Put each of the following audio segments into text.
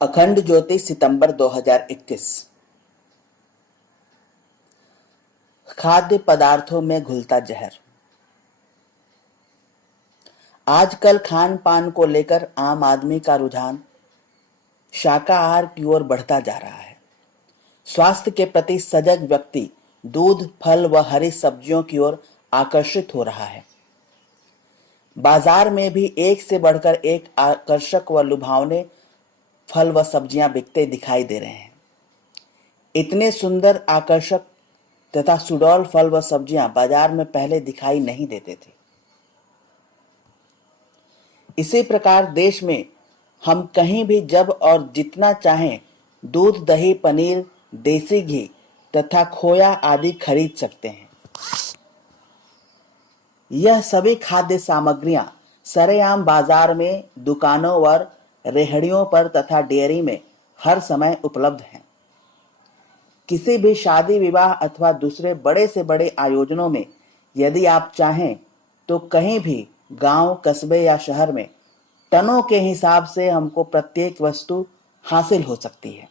अखंड ज्योति सितंबर 2021। खाद्य पदार्थों में घुलता जहर। आजकल खान पान को लेकर आम आदमी का रुझान शाकाहार की ओर बढ़ता जा रहा है। स्वास्थ्य के प्रति सजग व्यक्ति दूध, फल व हरी सब्जियों की ओर आकर्षित हो रहा है। बाजार में भी एक से बढ़कर एक आकर्षक व लुभावने फल व सब्जियां बिकते दिखाई दे रहे हैं। इतने सुंदर, आकर्षक तथा सुडौल फल व सब्जियां बाजार में पहले दिखाई नहीं देते थे। इसी प्रकार देश में हम कहीं भी जब और जितना चाहें दूध, दही, पनीर, देसी घी तथा खोया आदि खरीद सकते हैं। यह सभी खाद्य सामग्रियां सरेआम बाजार में, दुकानों व रेहड़ियों पर तथा डेयरी में हर समय उपलब्ध हैं। किसी भी शादी, विवाह अथवा दूसरे बड़े से बड़े आयोजनों में यदि आप चाहें तो कहीं भी गांव, कस्बे या शहर में टनों के हिसाब से हमको प्रत्येक वस्तु हासिल हो सकती है।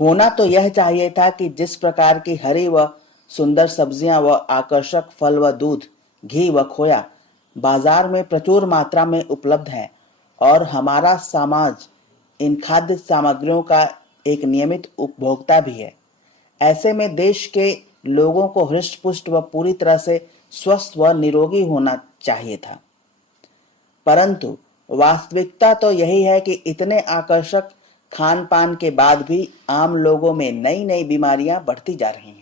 होना तो यह चाहिए था कि जिस प्रकार की हरी व सुंदर सब्जियां व आकर्षक फल व दूध, घी व खोया बाजार में प्रचुर मात्रा में उपलब्ध हैं और हमारा समाज इन खाद्य सामग्रियों का एक नियमित उपभोक्ता भी है, ऐसे में देश के लोगों को हृष्ट पुष्ट व पूरी तरह से स्वस्थ व निरोगी होना चाहिए था। परंतु वास्तविकता तो यही है कि इतने आकर्षक खान पान के बाद भी आम लोगों में नई नई बीमारियां बढ़ती जा रही हैं।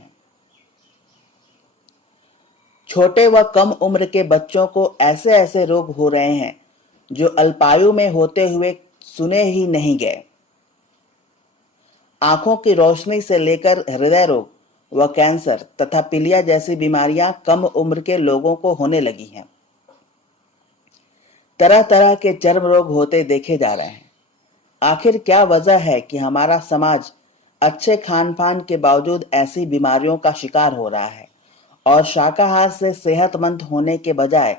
छोटे व कम उम्र के बच्चों को ऐसे ऐसे रोग हो रहे हैं जो अल्पायु में होते हुए सुने ही नहीं गए। आंखों की रोशनी से लेकर हृदय रोग व कैंसर तथा पीलिया जैसी बीमारियां कम उम्र के लोगों को होने लगी हैं। तरह तरह के चर्म रोग होते देखे जा रहे हैं। आखिर क्या वजह है कि हमारा समाज अच्छे खान पान के बावजूद ऐसी बीमारियों का शिकार हो रहा है और शाकाहार से सेहतमंद होने के बजाय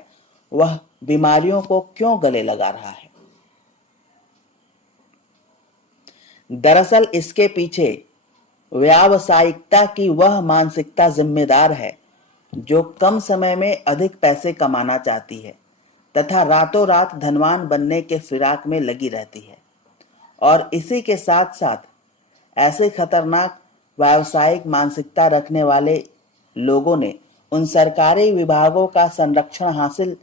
वह बीमारियों को क्यों गले लगा रहा है? दरअसल इसके पीछे व्यावसायिकता की वह मानसिकता जिम्मेदार है जो कम समय में अधिक पैसे कमाना चाहती है तथा रातों रात धनवान बनने के फिराक में लगी रहती है। और इसी के साथ साथ ऐसे खतरनाक व्यावसायिक मानसिकता रखने वाले लोगों ने उन सरकारी विभागों का संरक्षण हासिल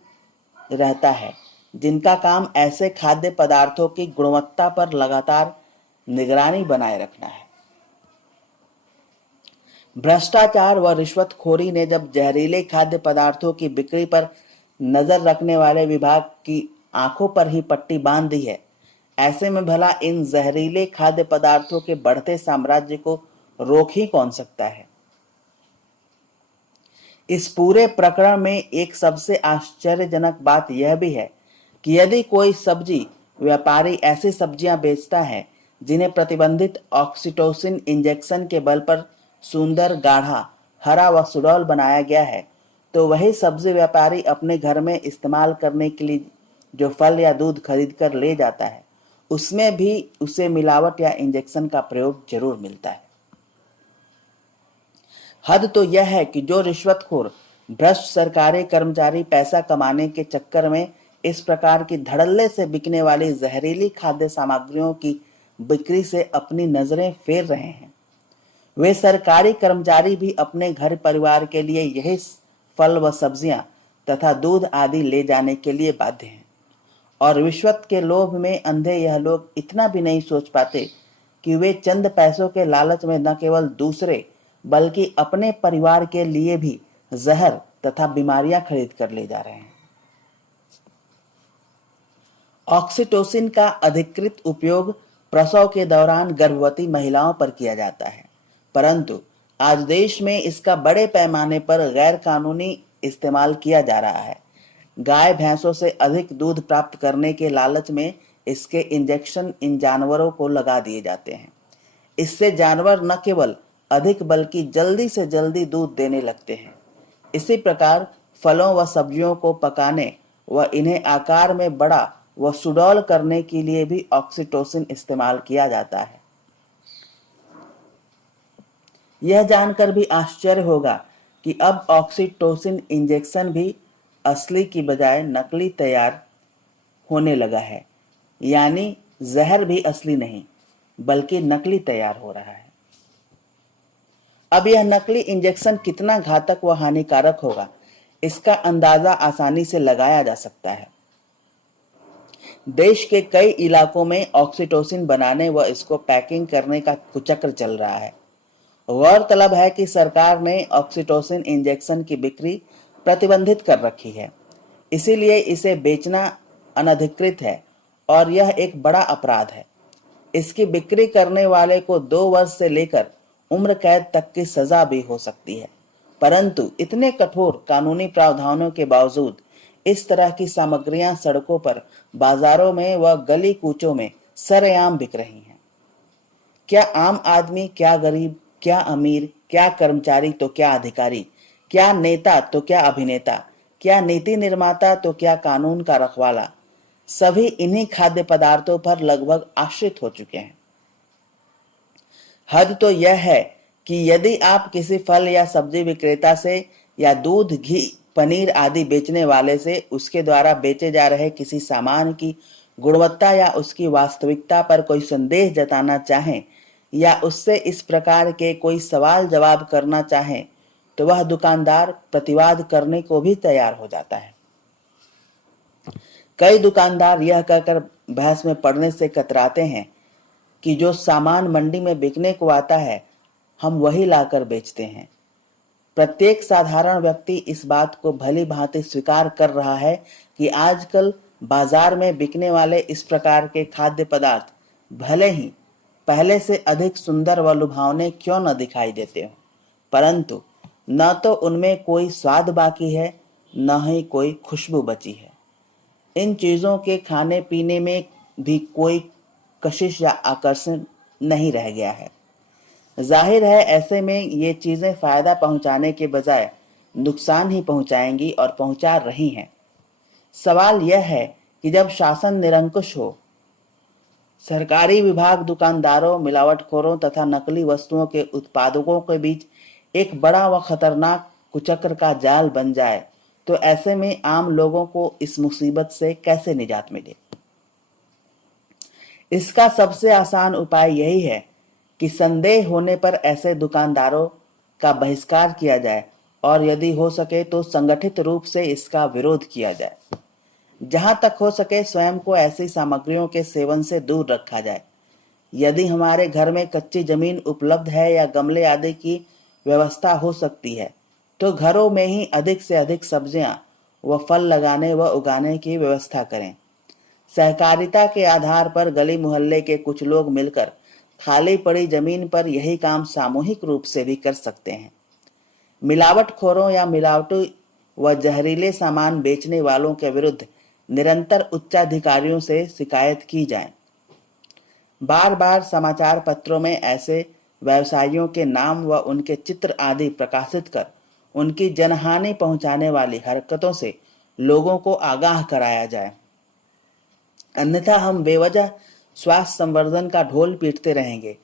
रहता है जिनका काम ऐसे खाद्य पदार्थों की गुणवत्ता पर लगातार निगरानी बनाए रखना है। भ्रष्टाचार व रिश्वतखोरी ने जब जहरीले खाद्य पदार्थों की बिक्री पर नजर रखने वाले विभाग की आंखों पर ही पट्टी बांध दी है, ऐसे में भला इन जहरीले खाद्य पदार्थों के बढ़ते साम्राज्य को रोक ही कौन सकता है? इस पूरे प्रकरण में एक सबसे आश्चर्यजनक बात यह भी है कि यदि कोई सब्जी व्यापारी ऐसी सब्जियां बेचता है जिन्हें प्रतिबंधित ऑक्सीटोसिन इंजेक्शन के बल पर सुंदर, गाढ़ा, हरा व सुडौल बनाया गया है, तो वही सब्जी व्यापारी अपने घर में इस्तेमाल करने के लिए जो फल या दूध खरीद कर ले जाता है उसमें भी उसे मिलावट या इंजेक्शन का प्रयोग जरूर मिलता है। हद तो यह है कि जो रिश्वतखोर भ्रष्ट सरकारी कर्मचारी पैसा कमाने के चक्कर में इस प्रकार की धड़ल्ले से बिकने वाली जहरीली खाद्य सामग्रियों की बिक्री से अपनी नजरें फेर रहे हैं, वे सरकारी कर्मचारी भी अपने घर परिवार के लिए यही फल व सब्जियां तथा दूध आदि ले जाने के लिए बाध्य हैं। और रिश्वत के लोभ में अंधे यह लोग इतना भी नहीं सोच पाते कि वे चंद पैसों के लालच में न केवल दूसरे बल्कि अपने परिवार के लिए भी जहर तथा बीमारियां खरीद कर ले जा रहे हैं। ऑक्सीटोसिन का अधिकृत उपयोग प्रसव के दौरान गर्भवती महिलाओं पर किया जाता है, परंतु आज देश में इसका बड़े पैमाने पर गैर कानूनी इस्तेमाल किया जा रहा है। गाय भैंसों से अधिक दूध प्राप्त करने के लालच में इसके इंजेक्शन इन जानवरों को लगा दिए जाते हैं। इससे जानवर न केवल अधिक बल्कि जल्दी से जल्दी दूध देने लगते हैं। इसी प्रकार फलों व सब्जियों को पकाने व इन्हें आकार में बड़ा व सुडौल करने के लिए भी ऑक्सीटोसिन इस्तेमाल किया जाता है। यह जानकर भी आश्चर्य होगा कि अब ऑक्सीटोसिन इंजेक्शन भी असली की बजाय नकली तैयार होने लगा है, यानी जहर भी असली नहीं बल्कि नकली तैयार हो रहा है। अब यह नकली इंजेक्शन कितना घातक व हानिकारक होगा, इसका अंदाजा आसानी से लगाया जा सकता है। देश के कई इलाकों में ऑक्सीटोसिन बनाने व इसको पैकिंग करने का कुचक्र चल रहा है। गौरतलब है कि सरकार ने ऑक्सीटोसिन इंजेक्शन की बिक्री प्रतिबंधित कर रखी है, इसीलिए इसे बेचना अनधिकृत है और यह एक बड़ा अपराध है। इसकी बिक्री करने वाले को 2 वर्ष से लेकर उम्र कैद तक की सजा भी हो सकती है। परंतु इतने कठोर कानूनी प्रावधानों के बावजूद इस तरह की सामग्रियां सड़कों पर, बाजारों में व गली कूचों में सरेआम बिक रही हैं। क्या आम आदमी, क्या गरीब, क्या अमीर, क्या कर्मचारी तो क्या अधिकारी, क्या नेता तो क्या अभिनेता, क्या नीति निर्माता तो क्या कानून का रखवाला, सभी इन्हीं खाद्य पदार्थों पर लगभग आश्रित हो चुके हैं। हद तो यह है कि यदि आप किसी फल या सब्जी विक्रेता से या दूध, घी, पनीर आदि बेचने वाले से उसके द्वारा बेचे जा रहे किसी सामान की गुणवत्ता या उसकी वास्तविकता पर कोई संदेह जताना चाहें या उससे इस प्रकार के कोई सवाल जवाब करना चाहें तो वह दुकानदार प्रतिवाद करने को भी तैयार हो जाता है। कई दुकानदार यह कहकर बहस में पड़ने से कतराते हैं कि जो सामान मंडी में बिकने को आता है हम वही लाकर बेचते हैं। प्रत्येक साधारण व्यक्ति इस बात को भली भांति स्वीकार कर रहा है कि आजकल बाजार में बिकने वाले इस प्रकार के खाद्य पदार्थ भले ही पहले से अधिक सुंदर व लुभावने क्यों न दिखाई देते हो, परंतु न तो उनमें कोई स्वाद बाकी है न ही कोई खुशबू बची है। इन चीजों के खाने पीने में भी कोई कशिश या आकर्षण नहीं रह गया है। जाहिर है ऐसे में ये चीजें फायदा पहुंचाने के बजाय नुकसान ही पहुंचाएंगी और पहुंचा रही हैं। सवाल यह है कि जब शासन निरंकुश हो, सरकारी विभाग दुकानदारों, मिलावटखोरों तथा नकली वस्तुओं के उत्पादकों के बीच एक बड़ा व खतरनाक कुचक्र का जाल बन जाए, तो ऐसे में आम लोगों को इस मुसीबत से कैसे निजात मिले? इसका सबसे आसान उपाय यही है कि संदेह होने पर ऐसे दुकानदारों का बहिष्कार किया जाए और यदि हो सके तो संगठित रूप से इसका विरोध किया जाए। जहां तक हो सके स्वयं को ऐसी सामग्रियों के सेवन से दूर रखा जाए। यदि हमारे घर में कच्ची जमीन उपलब्ध है या गमले आदि की व्यवस्था हो सकती है तो घरों में ही अधिक से अधिक सब्जियां व फल लगाने व उगाने की व्यवस्था करें। सहकारिता के आधार पर गली मोहल्ले के कुछ लोग मिलकर खाली पड़ी जमीन पर यही काम सामूहिक रूप से भी कर सकते हैं। मिलावटखोरों या मिलावटी व जहरीले सामान बेचने वालों के विरुद्ध निरंतर उच्चाधिकारियों से शिकायत की जाए। बार बार समाचार पत्रों में ऐसे व्यवसायियों के नाम व उनके चित्र आदि प्रकाशित कर उनकी जनहानि पहुंचाने वाली हरकतों से लोगों को आगाह कराया जाए। अन्यथा हम बेवजह स्वास्थ्य संवर्धन का ढोल पीटते रहेंगे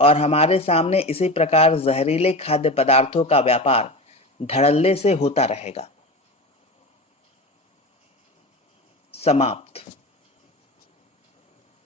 और हमारे सामने इसी प्रकार जहरीले खाद्य पदार्थों का व्यापार धड़ल्ले से होता रहेगा। समाप्त।